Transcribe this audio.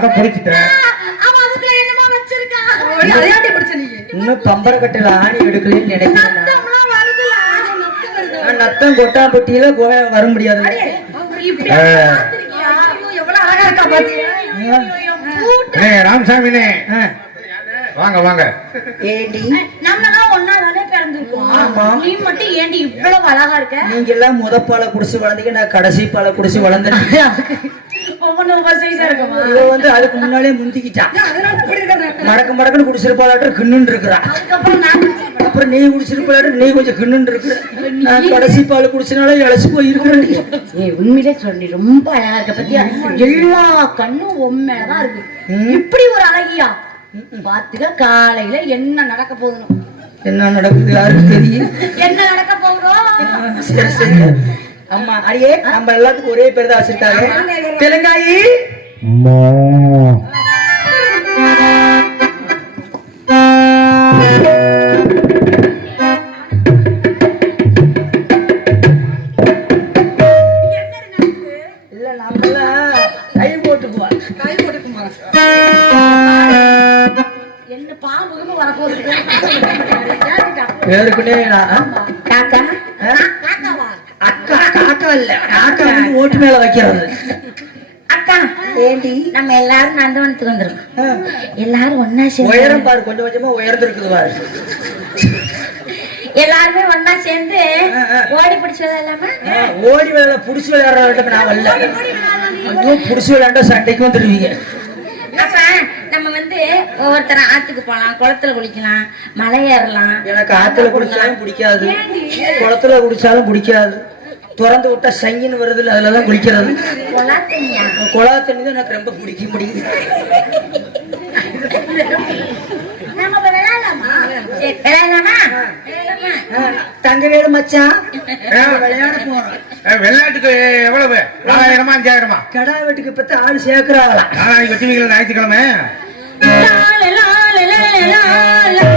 அதை பிடிச்சிட்டேன் இன்னும் பம்பர கட்டில ஆணி எடுக்கலன்னு நினைக்கிறேன் நத்தம் கொட்டாம்பட்டியில கோவை வர முடியாது. ராமசாமினே. வாங்க வாங்க. ஏண்டி? நம்மலாம் ஒண்ணா தானே பிறந்திருக்கோம். ஆமா. மட்டும் ஏண்டி இவ்வளவு அழகா இருக்க? நீங்க எல்லாம் முத பால குடிச்சு வளர்ந்தீங்க நான் கடைசி பால குடிச்சு வளர்ந்தேன். வந்து அதுக்கு முன்னாலே முந்திக்கிட்டான். மடக்கு மடக்குன்னு குடிச்சிருப்பாளாட்டும் கிண்ணுன்னு இருக்கிறான். அப்புறம் நீ குடிச்சிருப்பாளாட்டும் நீ கொஞ்சம் கிண்ணுன்னு இருக்கிற. கடைசி பால் குடிச்சனால இழைச்சு ஏய் உண்மையிலே சொல்லி ரொம்ப அழகா இருக்க. பத்தியா எல்லா கண்ணும் உண்மைதான் இருக்கு. இப்படி ஒரு அழகியா? பாத்துக்க காலையில என்ன நடக்க போகணும் என்ன நடக்குது யாருக்கு தெரியும்? என்ன நடக்க போகிறோம் சரி சரி. அம்மா அடியே நம்ம எல்லாத்துக்கும் ஒரே பேர் தான் வச்சிருக்காங்க. தெலுங்காயி? இல்ல நம்மலாம் கை போட்டு போவோம் என்ன பாம்புன்னு வரப்போகுது பேருக்குனே நான் காக்கா ஆ? காக்காவா அக்கா காக்கா இல்ல காக்கா வந்து ஓட்டு மேல வைக்கிறது அக்கா ஏண்டி? நம்ம எல்லாரும் நந்தவனத்துக்கு வந்துருக்கோம். எல்லாரும் ஒன்னா சேர்ந்து உயரம் பாரு கொஞ்சம் கொஞ்சமா உயர்ந்து இருக்குது பாரு. எல்லாருமே ஒன்னா சேர்ந்து. ஓடி பிடிச்சு விளையாடலாமா? ஓடி விளையாட புடிச்சு விளையாடுற இடத்துக்கு நான் வரல. புடிச்சு விளையாண்டா சண்டைக்கு வந்துருவீங்க அப்ப நம்ம வந்து ஒவ்வொருத்தர ஆத்துக்கு போலாம் குளத்துல குளிக்கலாம் மலை ஏறலாம். எனக்கு ஆத்துல குடிச்சாலும் பிடிக்காது. குளத்துல குடிச்சாலும் பிடிக்காது. திறந்து விட்டா சங்கின்னு வருது அதுலதான் குளிக்கிறது. குளா தண்ணியா? குழா தண்ணி தான் எனக்கு ரொம்ப பிடிக்க முடியுது. நம்ம இப்ப விளையாடலாமா? சரி, விளையாடலாமா? விளையாடலாமா? ஆ, தங்க வேலு மச்சான் விளையாட போறோம். ஏ, வெள்ளாட்டுக்கு எவ்வளவு? நாலாயிரமா அஞ்சாயிரமா? கடா வீட்டுக்கு பத்தி ஆள் சேர்க்கிறாங்களா நாளைக்கு வெட்டி ஞாயிற்றுக்கிழமை? லா, லா, லா, லா, லா, லா, லா.